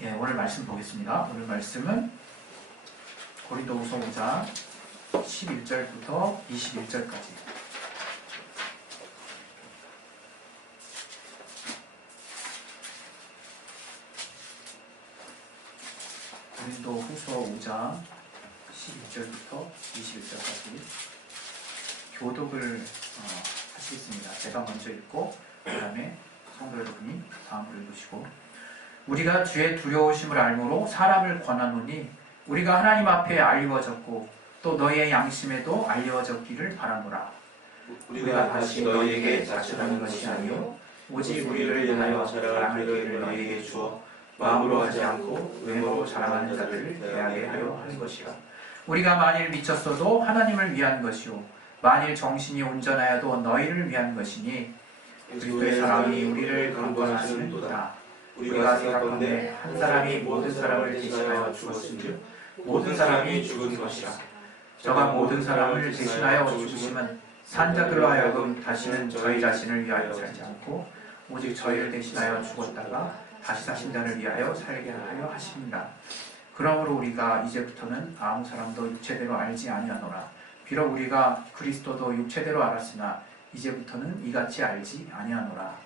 예, 오늘 말씀 보겠습니다. 오늘 말씀은 고린도후서 5장 11절부터 21절까지. 고린도후서 5장 11절부터 21절까지 교독을 하시겠습니다. 제가 먼저 읽고 그 다음에 성도 여러분이 다음으로 읽으시고, 우리가 주의 두려우심을 알므로 사람을 권하노니 우리가 하나님 앞에 알리워졌고 또 너희의 양심에도 알리워졌기를 바라노라. 우리가 다시 너희에게 자책하는 것이 아니요 오직 우리를 인하여 자랑할 기회를 너희에게 주어 마음으로 하지 않고 외모로 자랑하는 자들을 대하게 하려 하는 것이라. 우리가 만일 미쳤어도 하나님을 위한 것이요 만일 정신이 온전하여도 너희를 위한 것이니 그리스도의 사랑이 우리를 강권하시는도다. 우리가 생각하건대 한 사람이 모든 사람을 대신하여 죽었은즉 모든 사람이 죽은 것이라. 저가 모든 사람을 대신하여 죽으심은 산자들로 하여금 다시는 저희 자신을 위하여 살지 않고 오직 저희를 대신하여 죽었다가 다시 사신 자를 위하여 살게 하려 하십니다. 그러므로 우리가 이제부터는 아무 사람도 육체대로 알지 아니하노라. 비록 우리가 그리스도도 육체대로 알았으나 이제부터는 이같이 알지 아니하노라.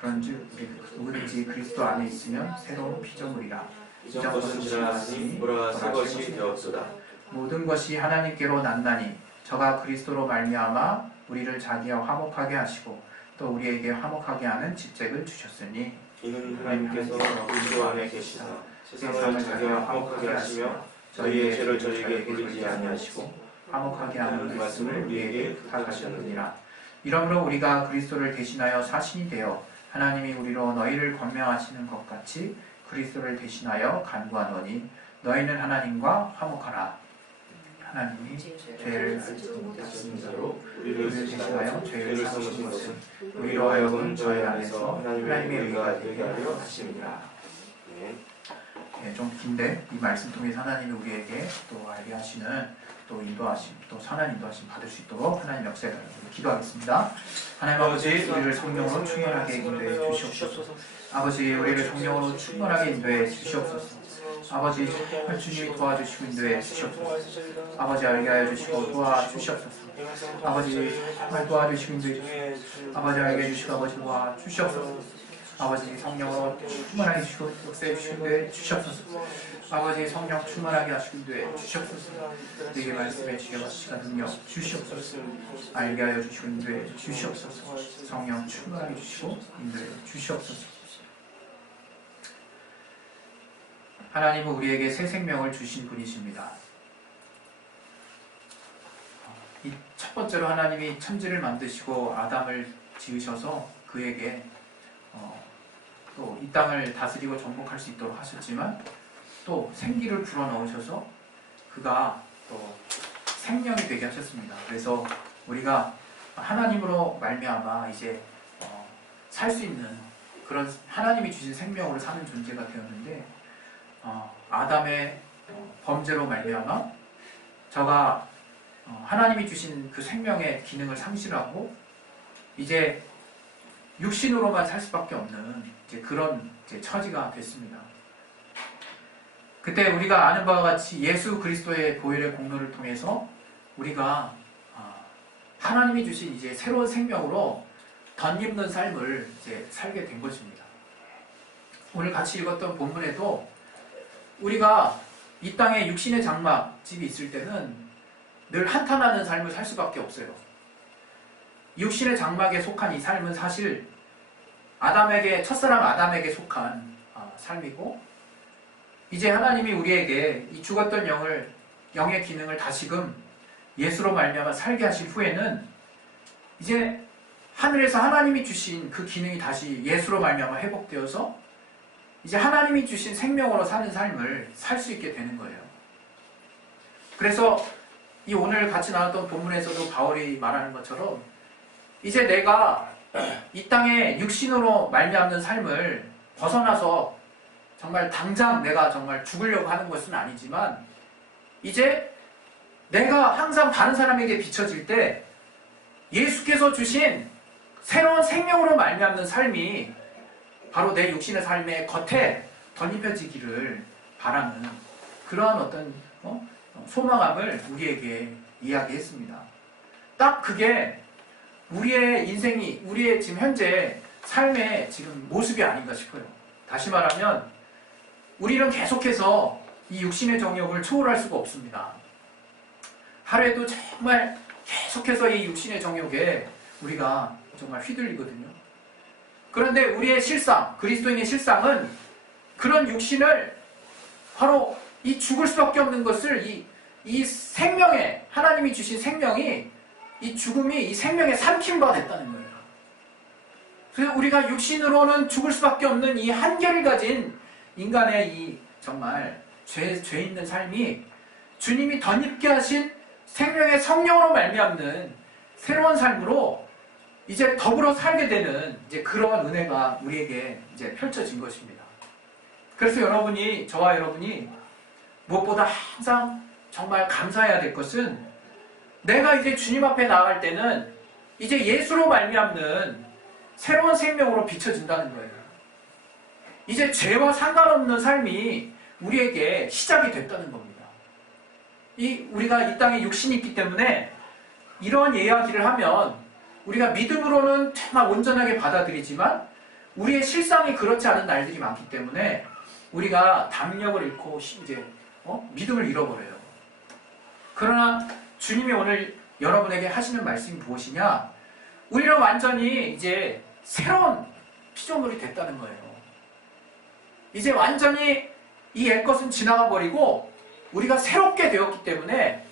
그런즉 우리 누구든지 그리스도 안에 있으면 새로운 피조물이라. 이전 것은 지나갔으니 보라 새 것이 되었도다. 모든 것이 하나님께로 났나니 저가 그리스도로 말미암아 우리를 자기와 화목하게 하시고 또 우리에게 화목하게 하는 직책을 주셨으니 이는 하나님께서 그리스도 안에 계시사 세상을 자기와 화목하게 하시며 저희의 죄를 저희에게 돌리지 아니하시고 화목하게 하는 말씀을 우리에게 부탁하셨느니라. 이러므로 우리가 그리스도를 대신하여 사신이 되어 하나님이 우리로 너희를 권명하시는 것 같이 그리스도를 대신하여 간구하노니 너희는 하나님과 화목하라. 하나님이 죄를 진 자로 우리를 대신하여 죄를 사으신 것은 우리로 하여금 저희 안에서 하나님의 의가 되게 하려 하십니다. 네, 좀 긴데 이 말씀 통해서 하나님이 우리에게 또 알게 하시는 또 인도하심, 또 선한 인도하심 받을 수 있도록 하나님 역사에 달라서 기도하겠습니다. 하나님 아버지, 우리를 성령으로 충만하게 인도해 주시옵소서. 아버지, 우리를 성령으로 충만하게 인도해 주시옵소서. 아버지, 정말 주님이 도와주시고 인도해 주시옵소서. 아버지, 알게 하여 주시고 도와주시옵소서. 아버지, 정말 도와주시고 인도해 주시옵소서. 아버지, 알게 해주시고 아버지 도와주시옵소서. 아버지, 성령으로 충만하게 주시고 역사해 주시고 인도해 주시옵소서. 아버지, 성령 충만하게 하시고 인도해 주시옵소서. 내게 말씀해 주시옵소서. 능력 주시옵소서. 알게 하여 주시고 인도해 주시옵소서. 성령 충만하게 주시고 인도해 주시옵소서. 하나님은 우리에게 새 생명을 주신 분이십니다. 이 첫 번째로 하나님이 천지를 만드시고 아담을 지으셔서 그에게 또 이 땅을 다스리고 정복할 수 있도록 하셨지만 또 생기를 불어넣으셔서 그가 또 생명이 되게 하셨습니다. 그래서 우리가 하나님으로 말미암아 이제 살 수 있는 그런 하나님이 주신 생명으로 사는 존재가 되었는데 아담의 범죄로 말미암아 저가 하나님이 주신 그 생명의 기능을 상실하고 이제 육신으로만 살 수밖에 없는 이제 그런 이제 처지가 됐습니다. 그때 우리가 아는 바와 같이 예수 그리스도의 보혈의 공로를 통해서 우리가 하나님이 주신 이제 새로운 생명으로 덧입는 삶을 이제 살게 된 것입니다. 오늘 같이 읽었던 본문에도 우리가 이 땅에 육신의 장막집이 있을 때는 늘 한탄하는 삶을 살 수밖에 없어요. 육신의 장막에 속한 이 삶은 사실 첫사람 아담에게 속한 삶이고, 이제 하나님이 우리에게 이 죽었던 영의 기능을 다시금 예수로 말미암아 살게 하신 후에는 이제 하늘에서 하나님이 주신 그 기능이 다시 예수로 말미암아 회복되어서 이제 하나님이 주신 생명으로 사는 삶을 살 수 있게 되는 거예요. 그래서 이 오늘 같이 나왔던 본문에서도 바울이 말하는 것처럼 이제 내가 이 땅에 육신으로 말미암는 삶을 벗어나서 정말 당장 내가 정말 죽으려고 하는 것은 아니지만 이제 내가 항상 다른 사람에게 비춰질 때 예수께서 주신 새로운 생명으로 말미암는 삶이 바로 내 육신의 삶의 겉에 덧입혀지기를 바라는 그러한 어떤 소망함을 우리에게 이야기했습니다. 딱 그게 우리의 인생이, 우리의 지금 현재 삶의 지금 모습이 아닌가 싶어요. 다시 말하면 우리는 계속해서 이 육신의 정욕을 초월할 수가 없습니다. 하루에도 정말 계속해서 이 육신의 정욕에 우리가 정말 휘둘리거든요. 그런데 우리의 실상, 그리스도인의 실상은 그런 육신을 바로 이 죽을 수밖에 없는 것을 이 생명에, 하나님이 주신 생명이, 이 죽음이 이 생명에 삼킨 바 됐다는 거예요. 그래서 우리가 육신으로는 죽을 수밖에 없는 이 한계를 가진 인간의 이 정말 죄 있는 삶이 주님이 덧입게 하신 생명의 성령으로 말미암는 새로운 삶으로 이제 더불어 살게 되는 이제 그러한 은혜가 우리에게 이제 펼쳐진 것입니다. 그래서 저와 여러분이 무엇보다 항상 정말 감사해야 될 것은 내가 이제 주님 앞에 나아갈 때는 이제 예수로 말미암는 새로운 생명으로 비춰진다는 거예요. 이제 죄와 상관없는 삶이 우리에게 시작이 됐다는 겁니다. 우리가 이 땅에 육신이 있기 때문에 이런 이야기를 하면 우리가 믿음으로는 정말 온전하게 받아들이지만 우리의 실상이 그렇지 않은 날들이 많기 때문에 우리가 담력을 잃고 이제 믿음을 잃어버려요. 그러나 주님이 오늘 여러분에게 하시는 말씀이 무엇이냐? 우리는 완전히 이제 새로운 피조물이 됐다는 거예요. 이제 완전히 이 옛것은 지나가 버리고 우리가 새롭게 되었기 때문에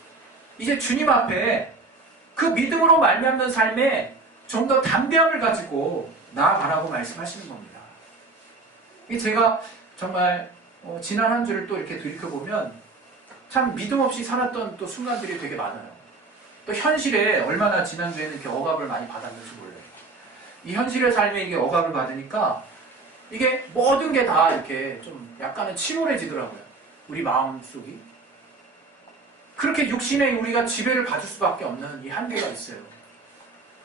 이제 주님 앞에 그 믿음으로 말미암는 삶에 좀 더 담대함을 가지고 나아가라고 말씀하시는 겁니다. 제가 정말 지난 한 주를 또 이렇게 돌이켜보면 참 믿음 없이 살았던 또 순간들이 되게 많아요. 또 현실에 얼마나 지난주에는 이렇게 억압을 많이 받았는지 몰라요. 이 현실의 삶에 이게 억압을 받으니까 이게 모든 게 다 이렇게 좀 약간은 침울해지더라고요. 우리 마음속이. 그렇게 육신에 우리가 지배를 받을 수밖에 없는 이 한계가 있어요.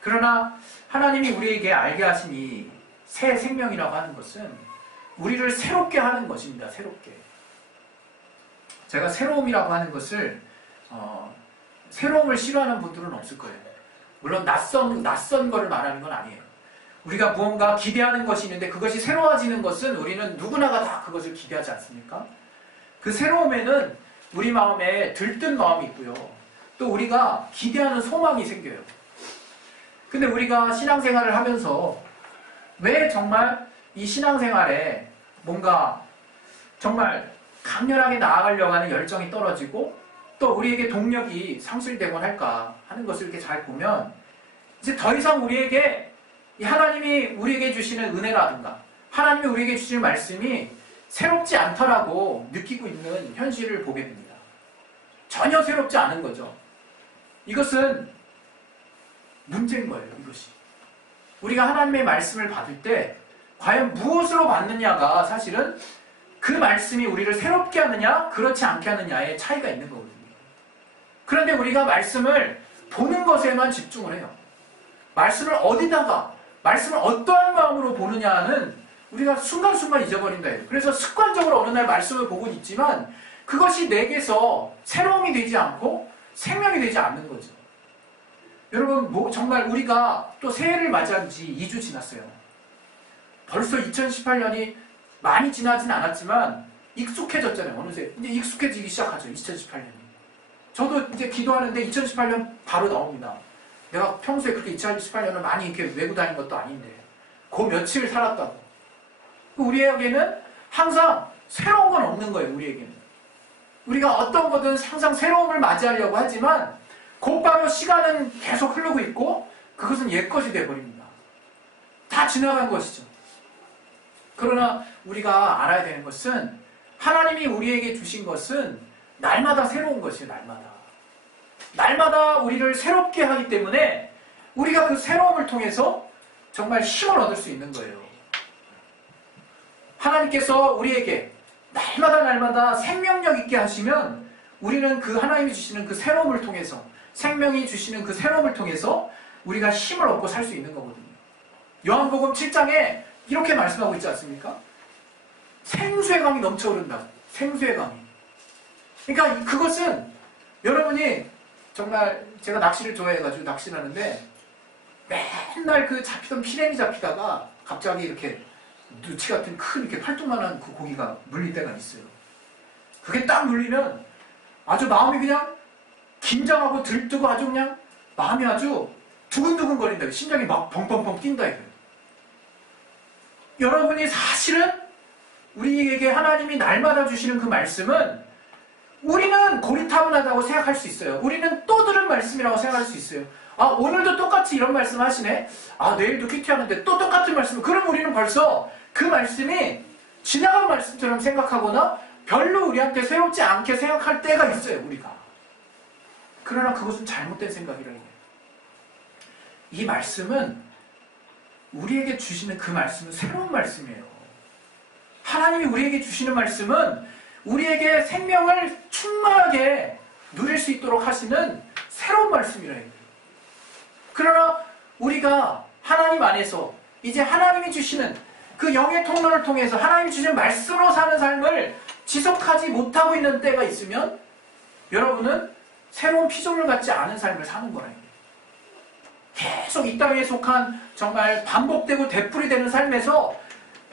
그러나 하나님이 우리에게 알게 하신 이 새 생명이라고 하는 것은 우리를 새롭게 하는 것입니다. 새롭게. 제가 새로움이라고 하는 것을 새로움을 싫어하는 분들은 없을 거예요. 물론 낯선 거를 말하는 건 아니에요. 우리가 무언가 기대하는 것이 있는데 그것이 새로워지는 것은 우리는 누구나가 다 그것을 기대하지 않습니까? 그 새로움에는 우리 마음에 들뜬 마음이 있고요. 또 우리가 기대하는 소망이 생겨요. 근데 우리가 신앙생활을 하면서 왜 정말 이 신앙생활에 뭔가 정말 강렬하게 나아가려고 하는 열정이 떨어지고 또 우리에게 동력이 상실되곤 할까 하는 것을 이렇게 잘 보면 이제 더 이상 우리에게 하나님이 우리에게 주시는 은혜라든가 하나님이 우리에게 주시는 말씀이 새롭지 않더라고 느끼고 있는 현실을 보게 됩니다. 전혀 새롭지 않은 거죠. 이것은 문제인 거예요. 이것이. 우리가 하나님의 말씀을 받을 때 과연 무엇으로 받느냐가 사실은 그 말씀이 우리를 새롭게 하느냐 그렇지 않게 하느냐의 차이가 있는 거거든요. 그런데 우리가 말씀을 보는 것에만 집중을 해요. 말씀을 어디다가 말씀을 어떠한 마음으로 보느냐는 우리가 순간순간 잊어버린다 해요. 그래서 습관적으로 어느 날 말씀을 보고 있지만 그것이 내게서 새로움이 되지 않고 생명이 되지 않는 거죠. 여러분 정말 우리가 또 새해를 맞이한 지 2주 지났어요. 벌써 2018년이 많이 지나진 않았지만 익숙해졌잖아요. 어느새 이제 익숙해지기 시작하죠. 2018년이. 저도 이제 기도하는데 2018년 바로 나옵니다. 내가 평소에 그렇게 2018년을 많이 이렇게 외고 다닌 것도 아닌데 그 며칠 살았다고. 우리에게는 항상 새로운 건 없는 거예요. 우리에게는. 우리가 어떤 거든 항상 새로움을 맞이하려고 하지만 곧바로 시간은 계속 흐르고 있고 그것은 옛것이 되어버립니다. 다 지나간 것이죠. 그러나 우리가 알아야 되는 것은 하나님이 우리에게 주신 것은 날마다 새로운 것이에요. 날마다 우리를 새롭게 하기 때문에 우리가 그 새로움을 통해서 정말 힘을 얻을 수 있는 거예요. 하나님께서 우리에게 날마다 생명력 있게 하시면 우리는 그 하나님이 주시는 그 새로움을 통해서 생명이 주시는 그 새로움을 통해서 우리가 힘을 얻고 살 수 있는 거거든요. 요한복음 7장에 이렇게 말씀하고 있지 않습니까? 생수의 강이 넘쳐흐른다. 생수의 강이. 그러니까 그것은 여러분이 정말 제가 낚시를 좋아해가지고 낚시를 하는데 맨날 그 잡히던 피레미 잡히다가 갑자기 이렇게 누치 같은 큰 이렇게 팔뚝만한 그 고기가 물릴 때가 있어요. 그게 딱 물리면 아주 마음이 그냥 긴장하고 들뜨고 아주 그냥 마음이 아주 두근두근 거린다. 심장이 막 펑펑펑 뛴다 이거예요. 여러분이 사실은 우리에게 하나님이 날마다 주시는 그 말씀은 우리는 고리타분하다고 생각할 수 있어요. 우리는 또 들은 말씀이라고 생각할 수 있어요. 아, 오늘도 똑같이 이런 말씀 하시네? 아, 내일도 큐티하는데 또 똑같은 말씀. 그럼 우리는 벌써 그 말씀이 지나간 말씀처럼 생각하거나 별로 우리한테 새롭지 않게 생각할 때가 있어요, 우리가. 그러나 그것은 잘못된 생각이라는 거예요. 이 말씀은 우리에게 주시는 그 말씀은 새로운 말씀이에요. 하나님이 우리에게 주시는 말씀은 우리에게 생명을 충만하게 누릴 수 있도록 하시는 새로운 말씀이라는 거예요. 그러나 우리가 하나님 안에서 이제 하나님이 주시는 그 영의 통로를 통해서 하나님이 주시는 말씀으로 사는 삶을 지속하지 못하고 있는 때가 있으면 여러분은 새로운 피조물 같지 않은 삶을 사는 거라는 거예요. 계속 이 땅에 속한 정말 반복되고 되풀이되는 삶에서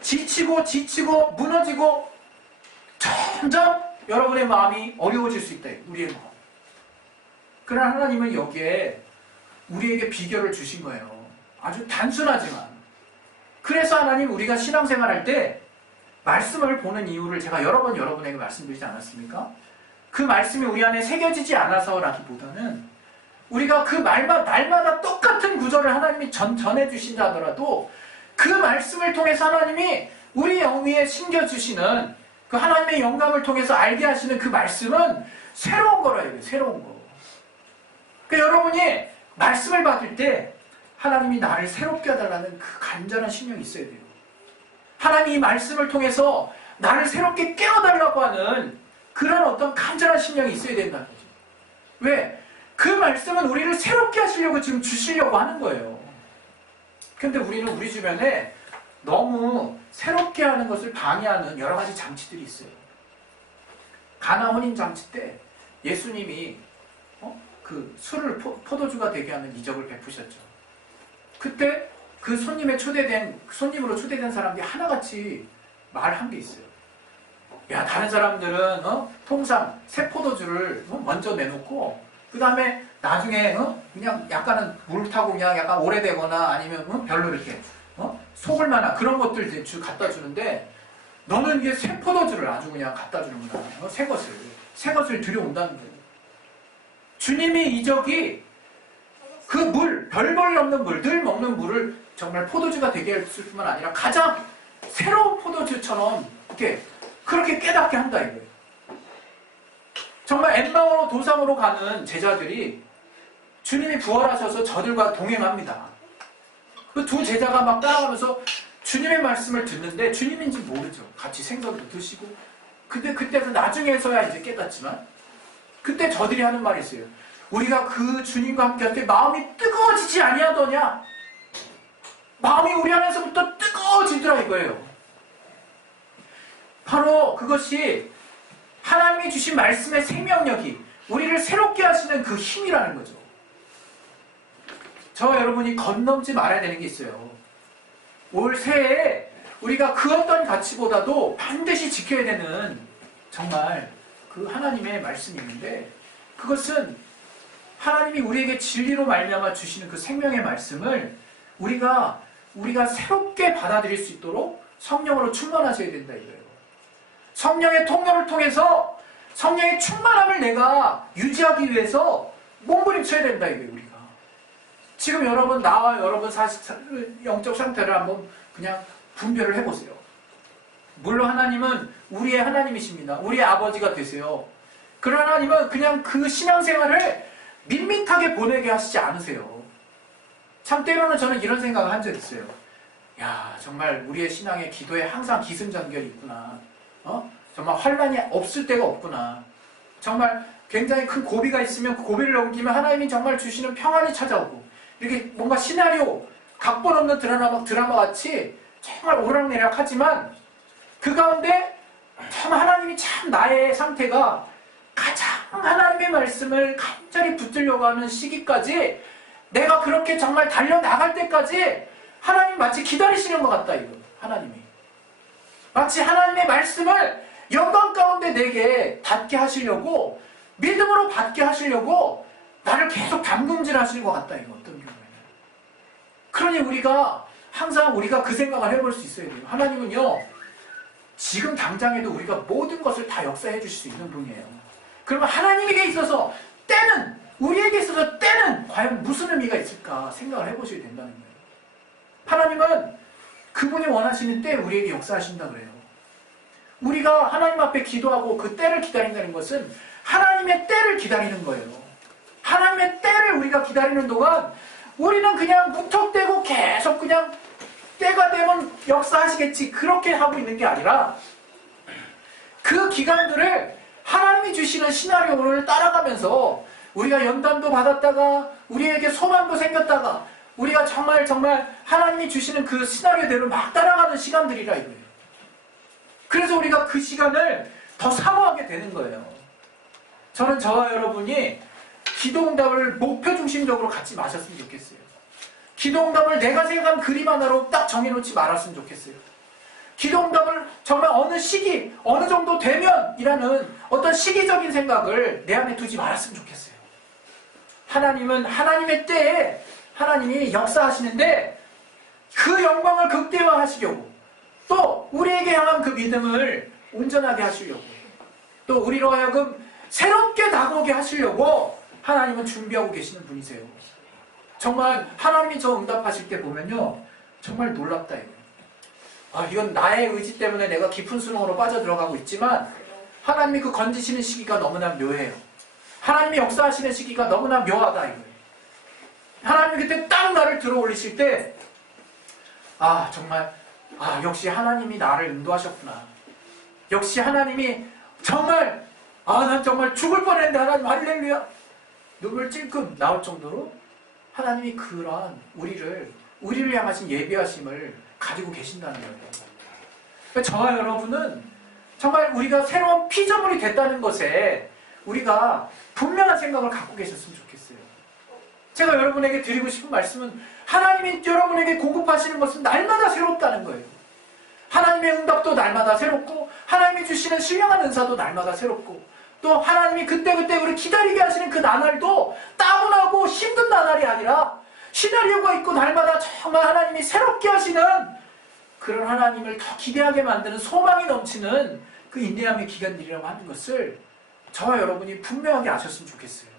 지치고 무너지고 점점 여러분의 마음이 어려워질 수 있다. 우리의 마음. 그러나 하나님은 여기에 우리에게 비결을 주신 거예요. 아주 단순하지만. 그래서 하나님 우리가 신앙생활할 때 말씀을 보는 이유를 제가 여러 번 여러분에게 말씀드리지 않았습니까? 그 말씀이 우리 안에 새겨지지 않아서라기보다는 우리가 그 날마다 똑같은 구절을 하나님이 전해주신다 하더라도 그 말씀을 통해서 하나님이 우리 영 위에 심겨주시는 그 하나님의 영감을 통해서 알게 하시는 그 말씀은 새로운 거라 해요. 새로운 거. 그러니까 여러분이 말씀을 받을 때 하나님이 나를 새롭게 해달라는 그 간절한 심령이 있어야 돼요. 하나님이 이 말씀을 통해서 나를 새롭게 깨워달라고 하는 그런 어떤 간절한 심령이 있어야 된다는 거죠. 왜? 그 말씀은 우리를 새롭게 하시려고 지금 주시려고 하는 거예요. 근데 우리는 우리 주변에 너무 새롭게 하는 것을 방해하는 여러 가지 장치들이 있어요. 가나 혼인 장치 때 예수님이 그 술을 포도주가 되게 하는 이적을 베푸셨죠. 그때 그 손님으로 초대된 사람들이 하나같이 말한 게 있어요. 야, 다른 사람들은 통상 새 포도주를 먼저 내놓고 그 다음에 나중에 그냥 약간은 물 타고 그냥 약간 오래되거나 아니면 별로 이렇게 속을 만한 그런 것들 대충 갖다 주는데 너는 이게 새 포도주를 아주 그냥 갖다 주는구나. 새 것을 들여온다는 거예요. 주님의 이적이 그 물, 별 볼일 없는 물, 늘 먹는 물을 정말 포도주가 되게 했을 뿐만 아니라 가장 새로운 포도주처럼 그렇게 깨닫게 한다 이거예요. 정말 엠마오 도상으로 가는 제자들이 주님이 부활하셔서 저들과 동행합니다. 그 두 제자가 막 따라가면서 주님의 말씀을 듣는데 주님인지 모르죠. 같이 생선도 드시고. 근데 그때는 나중에서야 이제 깨닫지만 그때 저들이 하는 말이 있어요. 우리가 그 주님과 함께 할 때 마음이 뜨거워지지 아니하더냐? 마음이 우리 안에서부터 뜨거워지더라 이거예요. 바로 그것이 하나님이 주신 말씀의 생명력이 우리를 새롭게 하시는 그 힘이라는 거죠. 저와 여러분이 건넘지 말아야 되는 게 있어요. 올 새해에 우리가 그 어떤 가치보다도 반드시 지켜야 되는 정말 그 하나님의 말씀이 있는데 그것은 하나님이 우리에게 진리로 말미암아 주시는 그 생명의 말씀을 우리가 새롭게 받아들일 수 있도록 성령으로 충만하셔야 된다 이거예요. 성령의 통로를 통해서 성령의 충만함을 내가 유지하기 위해서 몸부림쳐야 된다 이거예요. 우리가 지금 나와 여러분 영적 상태를 한번 그냥 분별을 해보세요. 물론 하나님은 우리의 하나님이십니다. 우리의 아버지가 되세요. 그런 하나님은 그냥 그 신앙생활을 밋밋하게 보내게 하시지 않으세요. 참 때로는 저는 이런 생각을 한 적 있어요. 야, 정말 우리의 신앙에 기도에 항상 기승전결이 있구나. 정말 환란이 없을 때가 없구나. 정말 굉장히 큰 고비가 있으면 그 고비를 넘기면 하나님이 정말 주시는 평안이 찾아오고 이렇게 뭔가 시나리오 각본 없는 드라마 같이 정말 오락내락하지만 그 가운데 참 하나님이 참 나의 상태가 가장 하나님의 말씀을 간절히 붙들려고 하는 시기까지 내가 그렇게 정말 달려나갈 때까지 하나님 마치 기다리시는 것 같다. 이거 하나님이 마치 하나님의 말씀을 영광 가운데 내게 닿게 하시려고 믿음으로 받게 하시려고 나를 계속 담금질 하시는 것 같다. 이거 어떤 경우에는. 그러니 우리가 항상 우리가 그 생각을 해볼 수 있어야 돼요. 하나님은요 지금 당장에도 우리가 모든 것을 다 역사해 주실 수 있는 분이에요. 그러면 하나님에게 있어서 때는 우리에게 있어서 때는 과연 무슨 의미가 있을까 생각을 해보셔야 된다는 거예요. 하나님은 그분이 원하시는 때에 우리에게 역사하신다 그래요. 우리가 하나님 앞에 기도하고 그 때를 기다린다는 것은 하나님의 때를 기다리는 거예요. 하나님의 때를 우리가 기다리는 동안 우리는 그냥 무턱대고 계속 그냥 때가 되면 역사하시겠지 그렇게 하고 있는 게 아니라 그 기간들을 하나님이 주시는 시나리오를 따라가면서 우리가 연단도 받았다가 우리에게 소망도 생겼다가 우리가 정말 하나님이 주시는 그 시나리오대로 막 따라가는 시간들이라 이거예요. 그래서 우리가 그 시간을 더 사모하게 되는 거예요. 저는 저와 여러분이 기도응답을 목표 중심적으로 갖지 마셨으면 좋겠어요. 기도응답을 내가 생각한 그림 하나로 딱 정해놓지 말았으면 좋겠어요. 기도응답을 정말 어느 시기, 어느 정도 되면이라는 어떤 시기적인 생각을 내 안에 두지 말았으면 좋겠어요. 하나님은 하나님의 때에 하나님이 역사하시는데 그 영광을 극대화하시려고 또 우리에게 향한 그 믿음을 온전하게 하시려고 또 우리로 하여금 새롭게 다가오게 하시려고 하나님은 준비하고 계시는 분이세요. 정말 하나님이 저 응답하실 때 보면요 정말 놀랍다 이거. 이건 나의 의지 때문에 내가 깊은 수렁으로 빠져들어가고 있지만 하나님이 그 건지시는 시기가 너무나 묘해요. 하나님이 역사하시는 시기가 너무나 묘하다 이거예요. 하나님이 그때 딱 나를 들어 올리실 때 정말 역시 하나님이 나를 인도하셨구나. 역시 하나님이 정말 난 정말 죽을 뻔했는데 하나님 할렐루야 눈물 찔끔 나올 정도로 하나님이 그러한 우리를 향하신 예비하심을 가지고 계신다는 거예요. 그러니까 저와 여러분은 정말 우리가 새로운 피조물이 됐다는 것에 우리가 분명한 생각을 갖고 계셨으면 좋겠어요. 제가 여러분에게 드리고 싶은 말씀은 하나님이 여러분에게 공급하시는 것은 날마다 새롭다는 거예요. 하나님의 응답도 날마다 새롭고 하나님이 주시는 신령한 은사도 날마다 새롭고 또 하나님이 그때그때 우리 기다리게 하시는 그 나날도 따분하고 힘든 나날이 아니라 시나리오가 있고 날마다 정말 하나님이 새롭게 하시는 그런 하나님을 더 기대하게 만드는 소망이 넘치는 그 인내함의 기간들이라고 하는 것을 저와 여러분이 분명하게 아셨으면 좋겠어요.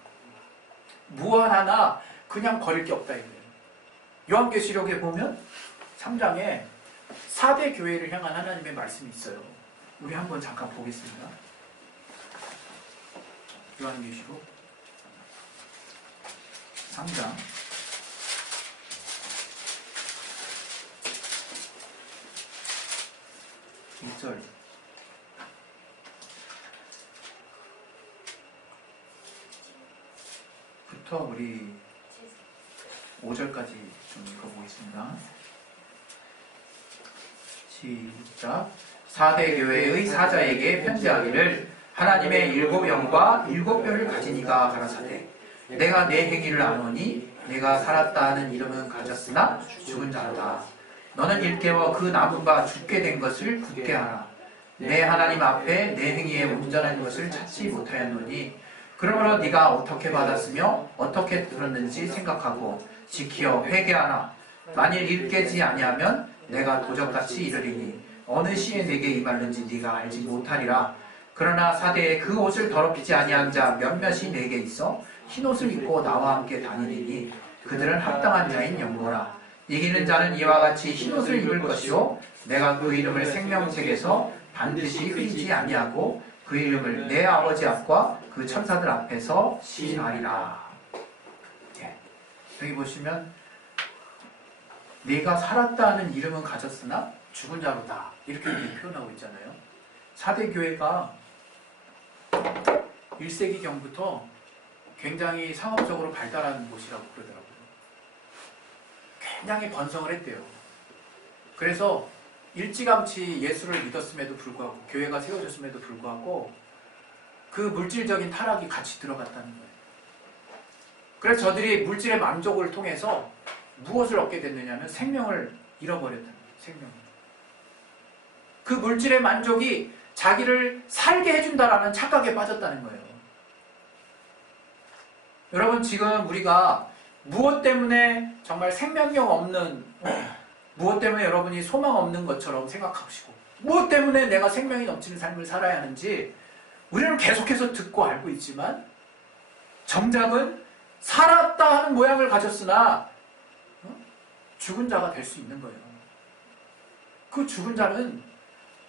무한 하나 그냥 버릴 게 없다 이거예요. 요한계시록에 보면 3장에 4대 교회를 향한 하나님의 말씀이 있어요. 우리 한번 잠깐 보겠습니다. 요한계시록 3장 1절 부터 우리 5절까지 좀 읽어보겠습니다. 시작. 4대 교회의 사자에게 편지하기를 하나님의 7영과 7뼈를 가진 이가 가라사대 내가 내 행위를 아노니 내가 살았다 하는 이름은 가졌으나 죽은 자로다. 너는 일깨워 그 남은 바 죽게 된 것을 굳게 하라. 내 하나님 앞에 내 행위에 온전한 것을 찾지 못하였노니 그러므로 네가 어떻게 받았으며 어떻게 들었는지 생각하고 지키어 회개하라. 만일 일깨지 아니하면 내가 도적같이 이르리니 어느 시에 내게 임하는지 네가 알지 못하리라. 그러나 사대에 그 옷을 더럽히지 아니한 자 몇몇이 내게 있어 흰옷을 입고 나와 함께 다니리니 그들은 합당한 자인 영고라. 이기는 자는 이와 같이 흰옷을 입을 것이요 내가 그 이름을 생명책에서 반드시 흐리지 아니하고 그 이름을 내 아버지 앞과 그 천사들 앞에서 시인하리라. 여기 보시면 네가 살았다는 이름은 가졌으나 죽은 자로다 이렇게 표현하고 있잖아요. 4대 교회가 1세기경부터 굉장히 상업적으로 발달한 곳이라고 그러더라고요. 굉장히 번성을 했대요. 그래서 일찌감치 예수를 믿었음에도 불구하고 교회가 세워졌음에도 불구하고 그 물질적인 타락이 같이 들어갔다는 거예요. 그래서 저들이 물질의 만족을 통해서 무엇을 얻게 됐느냐면 생명을 잃어버렸다는 거예요. 생명을. 그 물질의 만족이 자기를 살게 해준다라는 착각에 빠졌다는 거예요. 여러분 지금 우리가 무엇 때문에 정말 생명력 없는 무엇 때문에 여러분이 소망 없는 것처럼 생각하시고 무엇 때문에 내가 생명이 넘치는 삶을 살아야 하는지 우리는 계속해서 듣고 알고 있지만 정작은 살았다 하는 모양을 가졌으나 죽은 자가 될 수 있는 거예요. 그 죽은 자는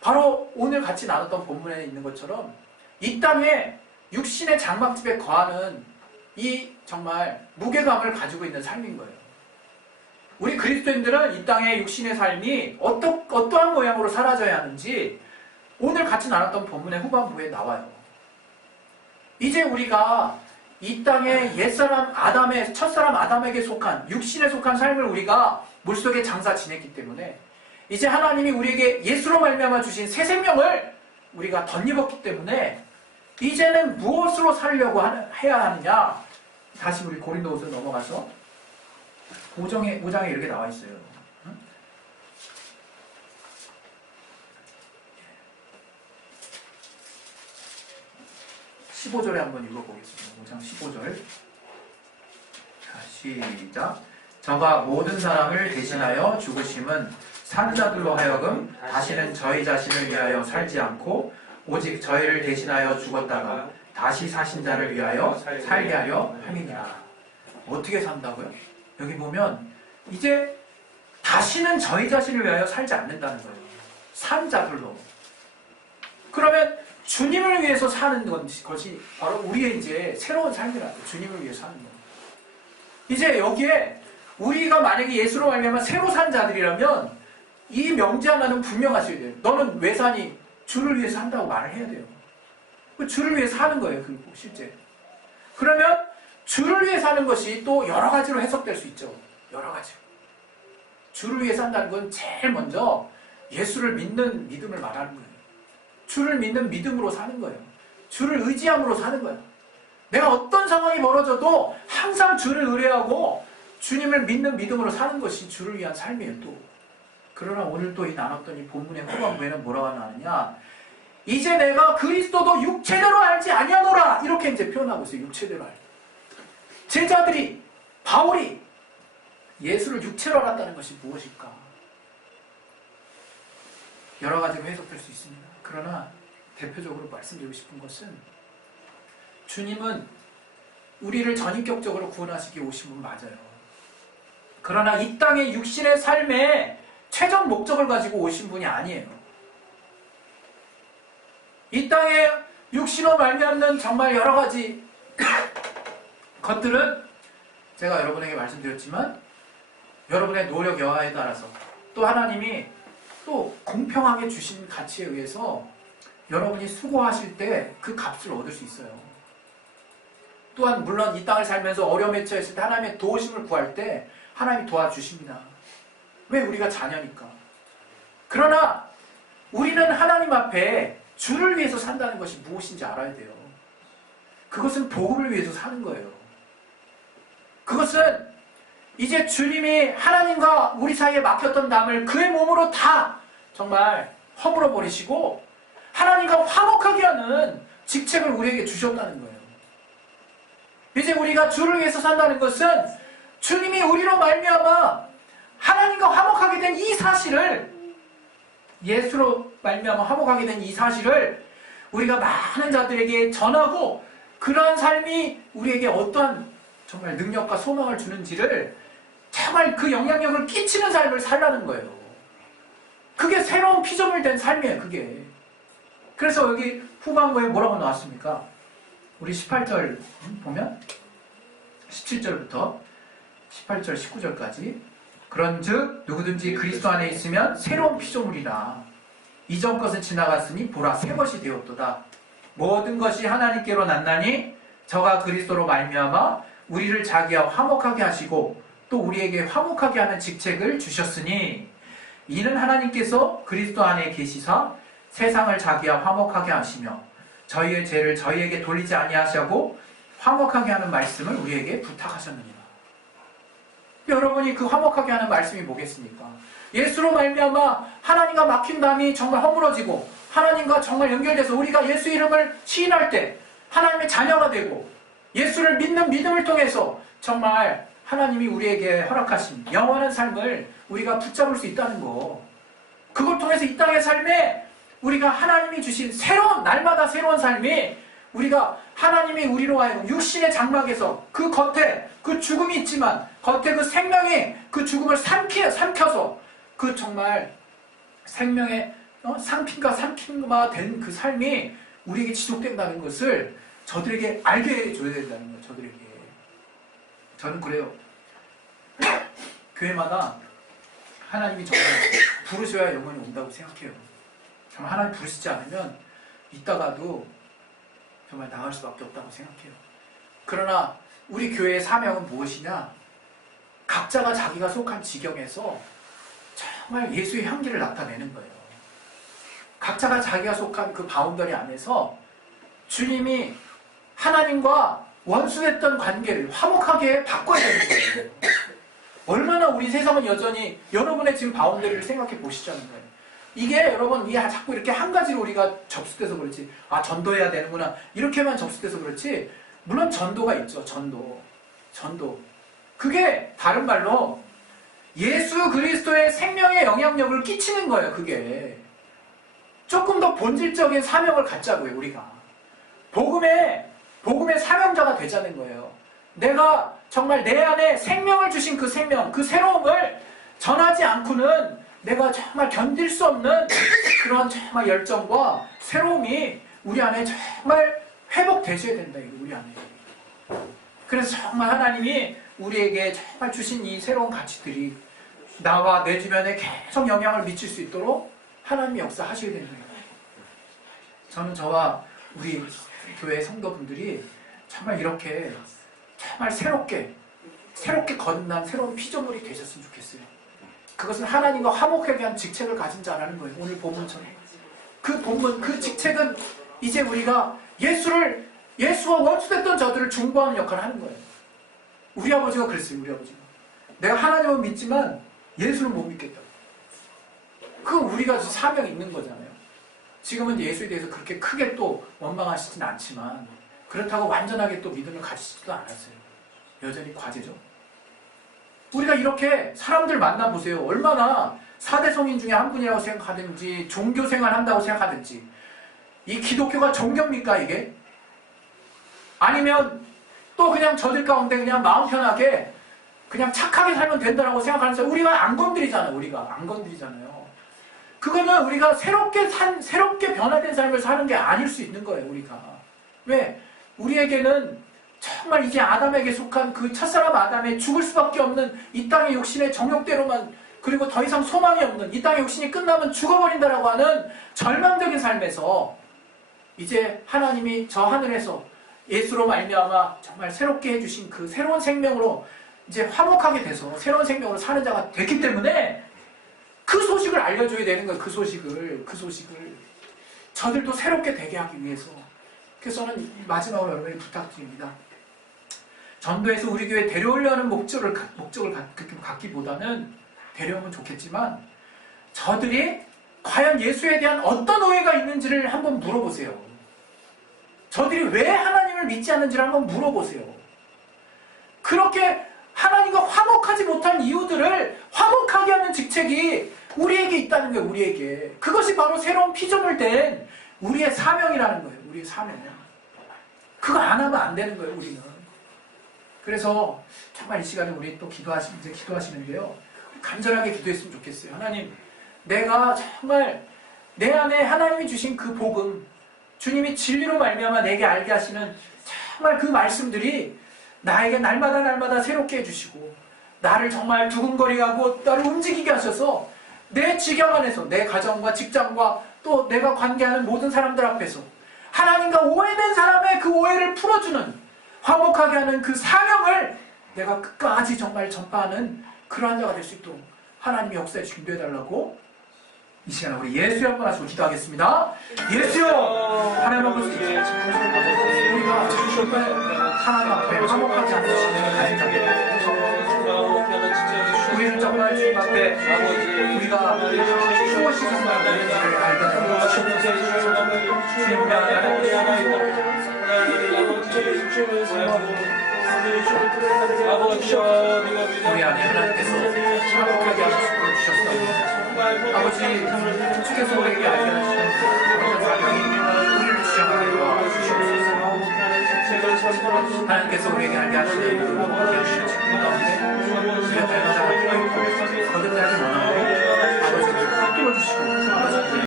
바로 오늘 같이 나눴던 본문에 있는 것처럼 이 땅에 육신의 장막집에 거하는 이 정말 무게감을 가지고 있는 삶인 거예요. 우리 그리스도인들은 이 땅의 육신의 삶이 어떠한 모양으로 사라져야 하는지 오늘 같이 나눴던 본문의 후반부에 나와요. 이제 우리가 이 땅의 옛사람 아담의 첫사람 아담에게 속한 육신에 속한 삶을 우리가 물속에 장사 지냈기 때문에 이제 하나님이 우리에게 예수로 말미암아 주신 새 생명을 우리가 덧입었기 때문에 이제는 무엇으로 살려고 해야 하느냐? 다시 우리 고린도후서 넘어가서 5장에 이렇게 나와 있어요. 15절에 한번 읽어보겠습니다. 5장 15절. 자, 시작. 저가 모든 사람을 대신하여 죽으심은 산자들로 하여금 다시는 저희 자신을 위하여 살지 않고 오직 저희를 대신하여 죽었다가 다시 사신 자를 위하여 살게 하려 함이니라. 어떻게 산다고요? 여기 보면 이제 다시는 저희 자신을 위하여 살지 않는다는 거예요. 산 자들로. 그러면 주님을 위해서 사는 것이 바로 우리의 이제 새로운 삶이라는 거예요. 주님을 위해서 사는 거예요. 이제 여기에 우리가 만약에 예수로 말미암아 새로 산 자들이라면 이 명제 하나는 분명하셔야 돼요. 너는 왜 사니? 주를 위해서 산다고 말을 해야 돼요. 주를 위해 사는 거예요. 그리고 실제. 그러면 주를 위해 사는 것이 또 여러 가지로 해석될 수 있죠. 여러 가지로. 주를 위해 산다는 건 제일 먼저 예수를 믿는 믿음을 말하는 거예요. 주를 믿는 믿음으로 사는 거예요. 주를 의지함으로 사는 거예요. 내가 어떤 상황이 벌어져도 항상 주를 의뢰하고 주님을 믿는 믿음으로 사는 것이 주를 위한 삶이에요. 또. 그러나 오늘 또 이 나눴던 이 본문의 후반부에는 뭐라고 하느냐? 이제 내가 그리스도도 육체대로 알지 아니하노라. 이렇게 이제 표현하고 있어요. 육체대로 알. 제자들이 바울이 예수를 육체로 알았다는 것이 무엇일까? 여러 가지로 해석될 수 있습니다. 그러나 대표적으로 말씀드리고 싶은 것은 주님은 우리를 전인격적으로 구원하시기 오신 분 맞아요. 그러나 이 땅의 육신의 삶에 최종 목적을 가지고 오신 분이 아니에요. 이 땅에 육신으로 말미암는 정말 여러 가지 것들은 제가 여러분에게 말씀드렸지만 여러분의 노력 여하에 따라서 또 하나님이 또 공평하게 주신 가치에 의해서 여러분이 수고하실 때 그 값을 얻을 수 있어요. 또한 물론 이 땅을 살면서 어려움에 처했을 때 하나님의 도우심을 구할 때 하나님이 도와주십니다. 왜? 우리가 자녀니까. 그러나 우리는 하나님 앞에 주를 위해서 산다는 것이 무엇인지 알아야 돼요. 그것은 복음을 위해서 사는 거예요. 그것은 이제 주님이 하나님과 우리 사이에 막혔던 담을 그의 몸으로 다 정말 허물어 버리시고 하나님과 화목하게 하는 직책을 우리에게 주셨다는 거예요. 이제 우리가 주를 위해서 산다는 것은 주님이 우리로 말미암아 하나님과 화목하게 된 이 사실을 예수로 말미암아 화목하게 된 이 사실을 우리가 많은 자들에게 전하고 그러한 삶이 우리에게 어떠한 정말 능력과 소망을 주는지를 정말 그 영향력을 끼치는 삶을 살라는 거예요. 그게 새로운 피조물 된 삶이에요. 그게. 그래서 여기 후반부에 뭐라고 나왔습니까? 우리 18절 보면 17절부터 18절 19절까지 그런즉 누구든지 그리스도 안에 있으면 새로운 피조물이라 이전 것은 지나갔으니 보라 새 것이 되었도다. 모든 것이 하나님께로 났나니 저가 그리스도로 말미암아 우리를 자기와 화목하게 하시고 또 우리에게 화목하게 하는 직책을 주셨으니 이는 하나님께서 그리스도 안에 계시사 세상을 자기와 화목하게 하시며 저희의 죄를 저희에게 돌리지 아니하시고 화목하게 하는 말씀을 우리에게 부탁하셨느니라. 여러분이 그 화목하게 하는 말씀이 뭐겠습니까? 예수로 말미암아 하나님과 막힌 담이 정말 허물어지고 하나님과 정말 연결돼서 우리가 예수 이름을 시인할 때 하나님의 자녀가 되고 예수를 믿는 믿음을 통해서 정말 하나님이 우리에게 허락하신 영원한 삶을 우리가 붙잡을 수 있다는 거. 그걸 통해서 이 땅의 삶에 우리가 하나님이 주신 새로운 날마다 새로운 삶이 우리가 하나님이 우리로 하여금 육신의 장막에서 그 겉에 그 죽음이 있지만 겉에 그 생명이 그 죽음을 삼켜서 그 정말 생명의 상핀과 삼킨가 된 그 삶이 우리에게 지속된다는 것을 저들에게 알게 해줘야 된다는 거예요. 저들에게. 저는 그래요. 교회마다 하나님이 정말 부르셔야 영원히 온다고 생각해요. 정말 하나님 부르시지 않으면 이따가도 정말 나갈 수밖에 없다고 생각해요. 그러나 우리 교회의 사명은 무엇이냐? 각자가 자기가 속한 지경에서 정말 예수의 향기를 나타내는 거예요. 각자가 자기가 속한 그 바운더리 안에서 주님이 하나님과 원수했던 관계를 화목하게 바꿔야 되는 거예요. 얼마나 우리 세상은 여전히 여러분의 지금 바운더리를 생각해 보시자는 거예요. 이게 여러분 이게 자꾸 이렇게 한 가지로 우리가 접수돼서 그렇지 전도해야 되는구나 이렇게만 접수돼서 그렇지 물론 전도가 있죠. 전도 그게 다른 말로 예수 그리스도의 생명의 영향력을 끼치는 거예요. 그게 조금 더 본질적인 사명을 갖자고요. 우리가 복음의 사명자가 되자는 거예요. 내가 정말 내 안에 생명을 주신 그 생명, 그 새로움을 전하지 않고는 내가 정말 견딜 수 없는 그런 정말 열정과 새로움이 우리 안에 정말 회복되셔야 된다. 우리 안에. 그래서 정말 하나님이 우리에게 정말 주신 이 새로운 가치들이 나와 내 주변에 계속 영향을 미칠 수 있도록 하나님이 역사하셔야 되는 거예요. 저는 저와 우리 교회 성도분들이 정말 이렇게 정말 새롭게 거듭난 새로운 피조물이 되셨으면 좋겠어요. 그것은 하나님과 화목하게 한 직책을 가진 자라는 거예요. 오늘 본문처럼. 그 본문, 그 직책은 이제 우리가 예수와 원수됐던 저들을 중보하는 역할을 하는 거예요. 우리 아버지가 그랬어요. 우리 아버지가. 내가 하나님은 믿지만 예수는 못 믿겠다. 그건 우리가 사명이 있는 거잖아요. 지금은 예수에 대해서 그렇게 크게 또 원망하시진 않지만 그렇다고 완전하게 또 믿음을 가지지도 않았어요. 여전히 과제죠. 우리가 이렇게 사람들 만나보세요. 얼마나 4대 성인 중에 한 분이라고 생각하든지 종교생활 한다고 생각하든지 이 기독교가 종교입니까 이게? 아니면 또 그냥 저들 가운데 그냥 마음 편하게 그냥 착하게 살면 된다고 생각하는 사람 우리가 안 건드리잖아요. 그거는 우리가 새롭게 변화된 삶을 사는 게 아닐 수 있는 거예요. 우리가. 왜? 우리에게는 정말 이제 아담에게 속한 그 첫사람 아담의 죽을 수밖에 없는 이 땅의 욕심의 정욕대로만 그리고 더 이상 소망이 없는 이 땅의 욕심이 끝나면 죽어버린다라고 하는 절망적인 삶에서 이제 하나님이 저 하늘에서 예수로 말미암아 정말 새롭게 해주신 그 새로운 생명으로 이제 화목하게 돼서 새로운 생명으로 사는 자가 됐기 때문에 그 소식을 알려줘야 되는 거예요. 그 소식을 저들도 새롭게 되게 하기 위해서. 그래서 저는 마지막으로 여러분이 부탁드립니다. 전도에서 우리 교회 데려오려는 목적을 갖기보다는 데려오면 좋겠지만 저들이 과연 예수에 대한 어떤 오해가 있는지를 한번 물어보세요. 저들이 왜 하나님을 믿지 않는지를 한번 물어보세요. 그렇게 하나님과 화목하지 못한 이유들을 화목하게 하는 직책이 우리에게 있다는 거예요. 우리에게. 그것이 바로 새로운 피조물 된 우리의 사명이라는 거예요. 우리의 사명. 그거 안 하면 안 되는 거예요. 우리는. 그래서 정말 이 시간에 우리 또 기도하시는데요. 간절하게 기도했으면 좋겠어요. 하나님, 내가 정말 내 안에 하나님이 주신 그 복음, 주님이 진리로 말미암아 내게 알게 하시는 정말 그 말씀들이 나에게 날마다 새롭게 해주시고 나를 정말 두근거리게 하고 나를 움직이게 하셔서 내 지경 안에서 내 가정과 직장과 또 내가 관계하는 모든 사람들 앞에서 하나님과 오해된 사람의 그 오해를 풀어주는 화목하게 하는 그 사명을 내가 끝까지 정말 전파하는 그러한 자가 될 수 있도록 하나님의 역사에 주인도 해달라고 이 시간에 우리 예수여 한번 하시고 기도하겠습니다. 예수여! 하나님 아버지, 우리가 정말 하나님 앞에 화목하지 않으시는 가정자들, 우리는 정말 주님 앞에 우리가 무엇이 정말 되는지를 알게 하여 우리 안에 하나님께서 화목하게 하시고 주셨사옵니다. 아버지, 주께서 우리에게 알게 하시는 그런 사랑이 우리를 주장하게 도와주시옵소서. 하나님께서 우리에게 알게 하시는 화목하게 하시는 직분 가운데 우리가 닮아가고 거듭나기 원하오니 아버지 우리를 꽉 끼워주시고 아버지